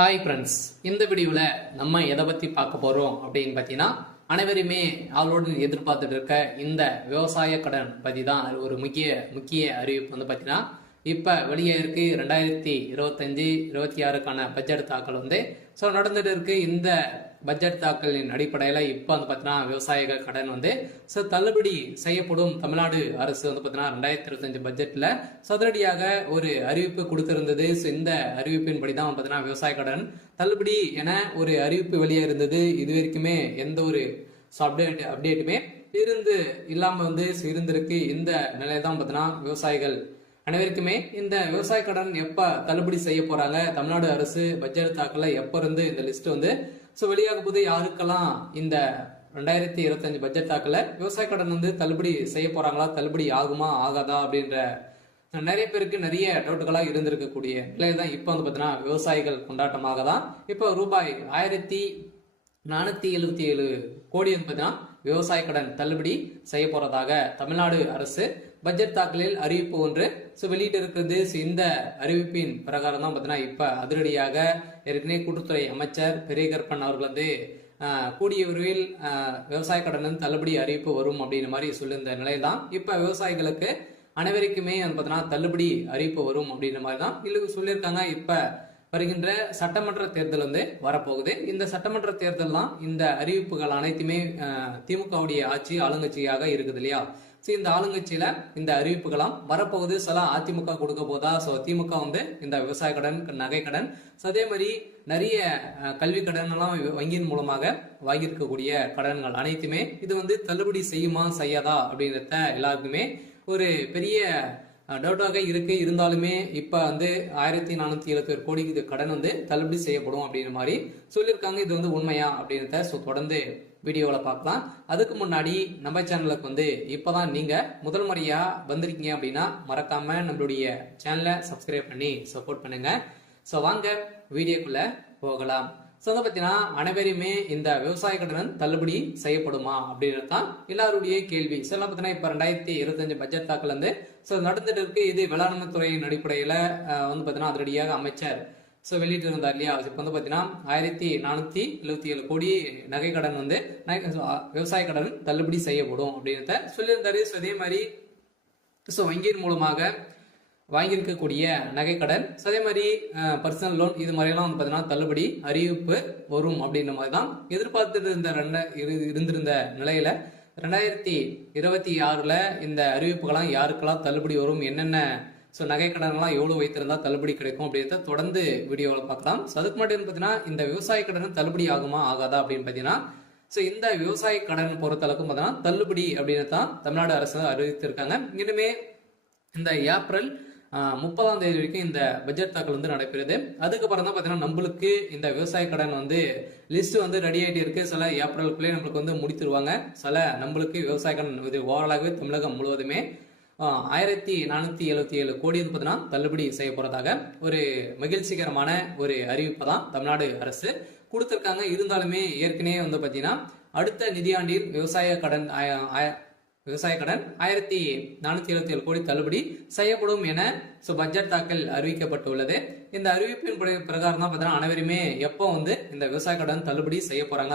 Hi friends, இந்த வீடியோவில் நம்ம எதை பற்றி பார்க்க போகிறோம் அப்படின்னு பார்த்தீங்கன்னா, அனைவருமே அவளோடு எதிர்பார்த்துட்டு இருக்க இந்த விவசாய கடன் பற்றி தான் ஒரு முக்கிய அறிவிப்பு வந்து பார்த்தீங்கன்னா, இப்போ வெளியே இருக்கு 2025-26க்கான பட்ஜெட் தாக்கல் வந்து நடந்துட்டு இருக்கு. இந்த பட்ஜெட் தாக்கலின் அடிப்படையில் இப்போ வந்து பார்த்தீங்கன்னா விவசாயிகள் கடன் வந்து தள்ளுபடி செய்யப்படும். தமிழ்நாடு அரசு வந்து பார்த்தீங்கன்னா 2025 பட்ஜெட்டில் சதுரடியாக ஒரு அறிவிப்பு கொடுத்திருந்தது. இந்த அறிவிப்பின்படி தான் பார்த்தீங்கன்னா விவசாய கடன் தள்ளுபடி என ஒரு அறிவிப்பு வெளியே இருந்தது. இது வரைக்குமே எந்த ஒரு அப்டேட்டுமே இல்லாமல் வந்து இருந்திருக்கு. இந்த நிலையை தான் பார்த்தீங்கன்னா விவசாயிகள் அனைவருக்குமே இந்த விவசாய கடன் எப்ப தள்ளுபடி செய்ய போறாங்க, தமிழ்நாடு அரசு பட்ஜெட் தாக்கல எப்ப இருந்து இந்த லிஸ்ட் வந்து வெளியாக போது, யாருக்கெல்லாம் இந்த 2025 பட்ஜெட் தாக்கல விவசாய கடன் வந்து தள்ளுபடி செய்ய போறாங்களா, தள்ளுபடி ஆகுமா ஆகாதா அப்படின்ற நிறைய பேருக்கு நிறைய டவுட்டுகளா இருந்திருக்கக்கூடிய நிலையில தான் இப்ப வந்து பாத்தீங்கன்னா விவசாயிகள் கொண்டாட்டமாக தான் இப்ப ரூபாய் 1477 கோடி வந்து பாத்தீங்கன்னா விவசாய கடன் தள்ளுபடி செய்ய போறதாக தமிழ்நாடு அரசு பட்ஜெட் தாக்கலில் அறிவிப்பு ஒன்று வெளியிட்டு இருக்கிறது. இந்த அறிவிப்பின் பிரகாரம் தான் பார்த்தீங்கன்னா இப்ப அதிரடியாக ஏற்கனவே கூட்டுத்துறை அமைச்சர் பெரியகற்பன் அவர்கள் வந்து கூடிய விரைவில் விவசாய கடன் தள்ளுபடி அறிவிப்பு வரும் அப்படின்ற மாதிரி சொல்லியிருந்த நிலையில தான் இப்ப விவசாயிகளுக்கு அனைவருக்குமே பார்த்தீங்கன்னா தள்ளுபடி அறிவிப்பு வரும் அப்படின்ற மாதிரி தான் சொல்லியிருக்காங்க. இப்ப வருகின்ற சட்டமன்ற தேர்தல் வந்து வரப்போகுது. இந்த சட்டமன்ற தேர்தல்லாம் இந்த அறிவிப்புகள் அனைத்துமே திமுகவுடைய ஆட்சி ஆளுங்கட்சியாக இருக்குது இல்லையா. இந்த ஆளுங்கட்சியில இந்த அறிவிப்புகளாம் வரப்போகுது. சில அதிமுக கொடுக்க போதா, திமுக வந்து இந்த விவசாய கடன், நகை கடன், அதே மாதிரி நிறைய கல்வி கடன் எல்லாம் வங்கியின் மூலமாக வாங்கியிருக்கக்கூடிய கடன்கள் அனைத்துமே இது வந்து தள்ளுபடி செய்யுமா செய்யாதா அப்படின்றத எல்லாருக்குமே ஒரு பெரிய டவுட்டாக இருக்கு. இருந்தாலுமே இப்ப வந்து 1477 கோடி இது கடன் வந்து தள்ளுபடி செய்யப்படும் அப்படின்ற மாதிரி சொல்லியிருக்காங்க. இது வந்து உண்மையா அப்படின்றத தொடர்ந்து வீடியோவில் பார்க்கலாம். அதுக்கு முன்னாடி நம்ம சேனலுக்கு வந்து இப்பதான் நீங்க முதல் முறையா வந்திருக்கீங்க அப்படின்னா மறக்காம நம்மளுடைய சேனலை சப்ஸ்கிரைப் பண்ணி சப்போர்ட் பண்ணுங்க. வாங்க வீடியோக்குள்ள போகலாம். பார்த்தீங்கன்னா அனைவருமே இந்த விவசாய கடன் தள்ளுபடி செய்யப்படுமா அப்படின்றது தான் எல்லாருடைய கேள்வி. பார்த்தீங்கன்னா இப்ப 2025 பட்ஜெட் தாக்கல் வந்து நடந்துட்டு இருக்கு. இது வேளாண்மை துறையின் அடிப்படையில வந்து பார்த்தீங்கன்னா அதிரடியாக அமைச்சர் வெளியிட்டு இருந்தார் இல்லையா. இப்ப வந்து பாத்தீங்கன்னா 1477 கோடி நகை கடன் வந்து விவசாய கடன் தள்ளுபடி செய்யப்படும் அப்படின்றத சொல்லியிருந்தாரு. அதே மாதிரி வங்கியின் மூலமாக வாங்கியிருக்கக்கூடிய நகை கடன், அதே மாதிரி பர்சனல் லோன், இது மாதிரியெல்லாம் வந்து பார்த்தீங்கன்னா தள்ளுபடி அறிவிப்பு வரும் அப்படின்ற மாதிரி தான் எதிர்பார்த்துட்டு இருந்திருந்த நிலையில 2026ல இந்த அறிவிப்புகளாம் யாருக்கெல்லாம் தள்ளுபடி வரும், என்னென்ன நகை கடன்லாம் எவ்வளவு வைத்திருந்தா தள்ளுபடி கிடைக்கும் அப்படின்றத தொடர்ந்து வீடியோவில் பார்க்கலாம். அதுக்கு மட்டும் பார்த்தீங்கன்னா இந்த விவசாய கடன் தள்ளுபடி ஆகுமா ஆகாதா அப்படின்னு பார்த்தீங்கன்னா இந்த விவசாய கடன் பொறுத்தளவுக்கும் பார்த்தீங்கன்னா தள்ளுபடி அப்படின்னு தான் தமிழ்நாடு அரசு அறிவித்திருக்காங்க. இனிமே இந்த ஏப்ரல் 30ஆம் தேதி வரைக்கும் இந்த பட்ஜெட் தாக்கல் வந்து நடைபெறுது. அதுக்கப்புறம் தான் பார்த்தீங்கன்னா நம்மளுக்கு இந்த விவசாய கடன் வந்து லிஸ்ட் வந்து ரெடி ஆகிட்டு இருக்கு. சில ஏப்ரலுக்குள்ளே நம்மளுக்கு வந்து முடித்துருவாங்க. சில நம்மளுக்கு விவசாய கடன் இது ஓவராலாகவே தமிழகம் முழுவதுமே 1477 கோடி வந்து பார்த்தீங்கன்னா தள்ளுபடி செய்ய போறதாக ஒரு மகிழ்ச்சிகரமான ஒரு அறிவிப்பை தான் தமிழ்நாடு அரசு கொடுத்திருக்காங்க. இருந்தாலுமே ஏற்கனவே வந்து பார்த்தீங்கன்னா அடுத்த நிதியாண்டில் விவசாய கடன் 1477 கோடி தள்ளுபடி செய்யப்படும் என பட்ஜெட் தாக்கல் அறிவிக்கப்பட்டுள்ளது. இந்த அறிவிப்பின் பிரகாரம் தான் பார்த்தீங்கன்னா அனைவருமே எப்போ வந்து இந்த விவசாய கடன் தள்ளுபடி செய்ய போறாங்க.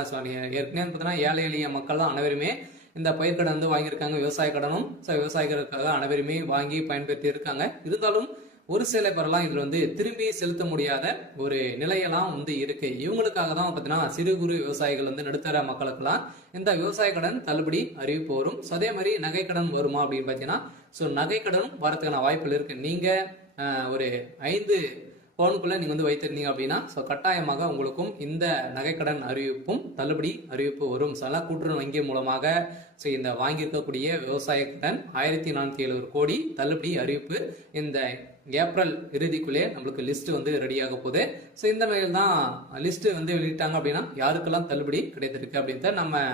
ஏற்கனவே பார்த்தீங்கன்னா ஏழை எளிய மக்கள் தான் அனைவருமே இந்த பயிர்க்கடன் வந்து வாங்கியிருக்காங்க. விவசாய கடனும் விவசாயிகளுக்காக அனைவருமே வாங்கி பயன்பெற்று இருக்காங்க. இருந்தாலும் ஒரு சில பேரெல்லாம் இதுல வந்து திரும்பி செலுத்த முடியாத ஒரு நிலையெல்லாம் வந்து இருக்கு. இவங்களுக்காக தான் பார்த்தீங்கன்னா சிறு குறு விவசாயிகள் வந்து நடுத்தர மக்களுக்கெல்லாம் இந்த விவசாய கடன் தள்ளுபடி அறிவிப்பு வரும். அதே மாதிரி நகை கடன் வருமா அப்படின்னு பார்த்தீங்கன்னா நகை கடனும் வரதுக்கான வாய்ப்புகள் இருக்கு. நீங்க ஒரு 5 பவுனுக்குள்ள நீங்க வந்து வைத்திருந்தீங்க அப்படின்னா கட்டாயமாக உங்களுக்கும் இந்த நகைக்கடன் அறிவிப்பும் தள்ளுபடி அறிவிப்பு வரும். சில கூட்டுறவு வங்கி மூலமாக இந்த வாங்கியிருக்கக்கூடிய விவசாய கடன் 1477 கோடி தள்ளுபடி அறிவிப்பு இந்த ஏப்ரல் இறுதிக்குள்ளே நம்மளுக்கு லிஸ்ட் வந்து ரெடியாக போகுது. இந்த நிலையில் தான் லிஸ்ட் வந்து வெளியிட்டாங்க அப்படின்னா யாருக்கெல்லாம் தள்ளுபடி கிடைத்திருக்கு அப்படின்றத நம்ம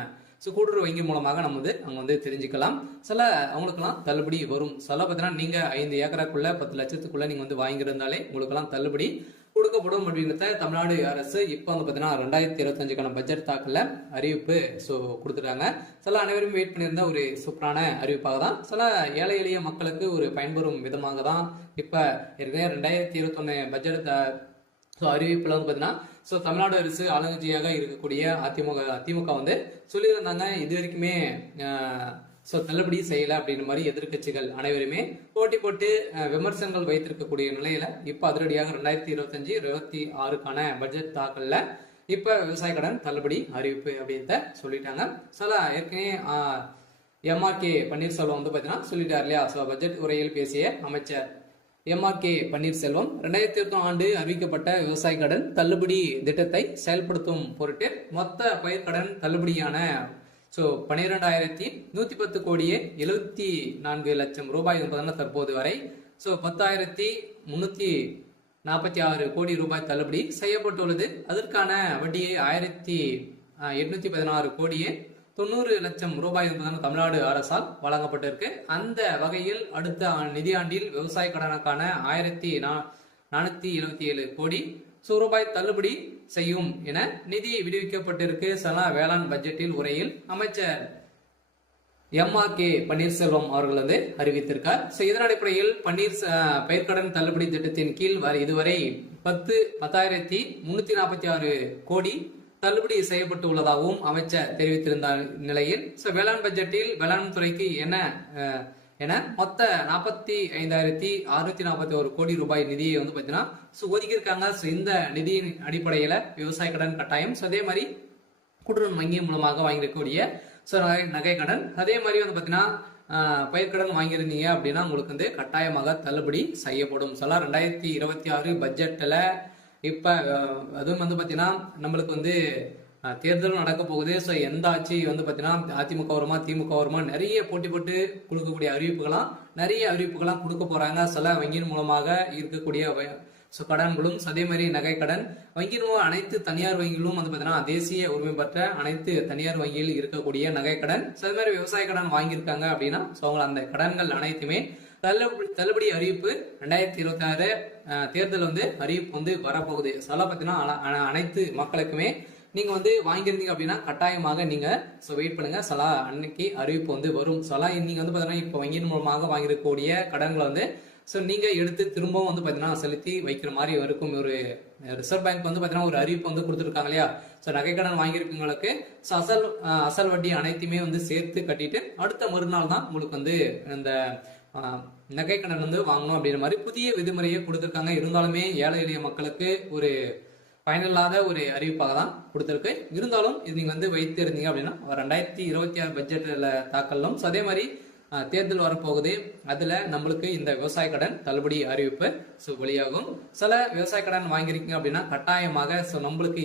கூட்டுறவு வங்கி மூலமாக நம்ம வந்து அங்க வந்து தெரிஞ்சுக்கலாம். சில அவங்களுக்கெல்லாம் தள்ளுபடி வரும். சில பார்த்தீங்கன்னா நீங்க 5 ஏக்கராக்குள்ள 10 லட்சத்துக்குள்ள நீங்க வந்து வாங்கியிருந்தாலே உங்களுக்கெல்லாம் தள்ளுபடி கொடுக்கப்படும் அப்படின்றத தமிழ்நாடு அரசு இப்போ வந்து பார்த்தீங்கன்னா 2025க்கான பட்ஜெட் தாக்கல அறிவிப்பு கொடுத்துருக்காங்க. சில அனைவரும் வெயிட் பண்ணியிருந்த ஒரு சூப்பரான அறிவிப்பாக தான், சில ஏழை எளிய மக்களுக்கு ஒரு பயன்பெறும் விதமாக தான் இப்ப ஏற்கனவே 2021 பட்ஜெட் ஸோ அறிவிப்புல வந்து பார்த்தீங்கன்னா ஸோ தமிழ்நாடு அரசு ஆளுங்கட்சியாக இருக்கக்கூடிய திமுக வந்து சொல்லியிருந்தாங்க இது வரைக்குமே ஸோ தள்ளுபடி செய்யல அப்படின்ற மாதிரி எதிர்கட்சிகள் அனைவருமே போட்டி போட்டு விமர்சனங்கள் வைத்திருக்கக்கூடிய நிலையில இப்ப அதிரடியாக 2025-26க்கான பட்ஜெட் தாக்கல்ல இப்ப விவசாய கடன் தள்ளுபடி அறிவிப்பு அப்படின்றத சொல்லிட்டாங்க. சில ஏற்கனவே எம்ஆர்கே பன்னீர்செல்வம் வந்து பாத்தீங்கன்னா சொல்லிட்டார் இல்லையா. ஸோ பட்ஜெட் உரையில் பேசிய அமைச்சர் எம்ஆர்கே பன்னீர்செல்வம் 2021 ஆண்டு அறிவிக்கப்பட்ட விவசாய கடன் தள்ளுபடி திட்டத்தை செயல்படுத்தும் பொருட்டு மொத்த பயிர்கடன் தள்ளுபடியான ஸோ 12,110 கோடியே 74 லட்சம் ரூபாய் என்பதன தற்போது வரை ஸோ 10,346 கோடி ரூபாய் தள்ளுபடி செய்யப்பட்டுள்ளது. அதற்கான வட்டியை 1,816 கோடியே 90 லட்சம் ரூபாய் என்பதன தமிழ்நாடு அரசால் வழங்கப்பட்டிருக்கு. அந்த வகையில் அடுத்த நிதியாண்டில் விவசாய கடனுக்கான 1,477 கோடி ரூபாய் தள்ளுபடி செய்யும் என நிதி விடுவிக்கப்பட்டிருக்கு. சலா வேளாண் பட்ஜெட்டில் உரையில் அமைச்சர் எம்ஆர்கே பன்னீர்செல்வம் அவர்கள் வந்து அறிவித்திருக்கார். இதன் அடிப்படையில் பயிர்க்கடன் தள்ளுபடி திட்டத்தின் கீழ் இதுவரை 10,346 கோடி தள்ளுபடி செய்யப்பட்டு உள்ளதாகவும் அமைச்சர் தெரிவித்திருந்த நிலையில் வேளாண் பட்ஜெட்டில் வேளாண் துறைக்கு என மொத்த 45,641 கோடி ரூபாய் நிதியை வந்து பாத்தீங்கன்னா ஒதுக்கியிருக்காங்க. இந்த நிதியின் அடிப்படையில விவசாய கடன் கட்டாயம் அதே மாதிரி கூட்டுறவு வங்கி மூலமாக வாங்கியிருக்கக்கூடிய நகை கடன் அதே மாதிரி வந்து பாத்தீங்கன்னா பயிர்க்கடன் வாங்கியிருந்தீங்க அப்படின்னா உங்களுக்கு வந்து கட்டாயமாக தள்ளுபடி செய்யப்படும். 2026 பட்ஜெட்ல இப்ப அதுவும் வந்து பாத்தீங்கன்னா நம்மளுக்கு வந்து தேர்தலும் நடக்க போகுது. ஸோ எந்த ஆட்சி வந்து பார்த்தீங்கன்னா அதிமுக வருமா திமுக வருமா நிறைய போட்டி போட்டு கொடுக்கக்கூடிய நிறைய அறிவிப்புகளாம் கொடுக்க போறாங்க. சில வங்கியின் மூலமாக இருக்கக்கூடிய கடன்களும் அதே மாதிரி நகை கடன் வங்கியின் மூலம் அனைத்து தனியார் வங்கிகளும் வந்து பார்த்தீங்கன்னா தேசிய உரிமை பெற்ற அனைத்து தனியார் வங்கியில் இருக்கக்கூடிய நகை கடன் அதே மாதிரி விவசாய கடன் வாங்கியிருக்காங்க அப்படின்னா அந்த கடன்கள் அனைத்துமே தள்ளுபடி அறிவிப்பு 2026 தேர்தல் வந்து அறிவிப்பு வந்து வரப்போகுது. சில பார்த்தீங்கன்னா அனைத்து மக்களுக்குமே நீங்க வந்து வாங்கியிருந்தீங்க அப்படின்னா கட்டாயமாக நீங்க வெயிட் பண்ணுங்க. சலா அன்னைக்கு அறிவிப்பு வந்து வரும். சலா நீங்க வந்து பாத்தீங்கன்னா இப்ப வங்கியின் மூலமாக வாங்கிருக்கக்கூடிய கடன்களை வந்து நீங்க எடுத்து திரும்பவும் வந்து பாத்தீங்கன்னா செலுத்தி வைக்கிற மாதிரி இருக்கும். ஒரு ரிசர்வ் பேங்க் வந்து பாத்தீங்கன்னா ஒரு அறிவிப்பு வந்து கொடுத்துருக்காங்க இல்லையா. நகை கடன் வாங்கியிருக்கவங்களுக்கு அசல் வட்டி அனைத்துமே வந்து சேர்த்து கட்டிட்டு அடுத்த மறுநாள் தான் உங்களுக்கு வந்து இந்த நகை கடன் வந்து வாங்கணும் அப்படின்ற மாதிரி புதிய விதிமுறையை கொடுத்துருக்காங்க. இருந்தாலுமே ஏழை எளிய மக்களுக்கு ஒரு பயனில்லாத ஒரு அறிவிப்பாக தான் கொடுத்திருக்கு. இருந்தாலும் இது நீங்க வந்து வைத்து இருந்தீங்க அப்படின்னா 2026 பட்ஜெட்ல தாக்கலும் அதே மாதிரி தேர்தல் வரப்போகுது. அதுல நம்மளுக்கு இந்த விவசாய கடன் தள்ளுபடி அறிவிப்பு வெளியாகும். சில விவசாய கடன் வாங்கியிருக்கீங்க அப்படின்னா கட்டாயமாக நம்மளுக்கு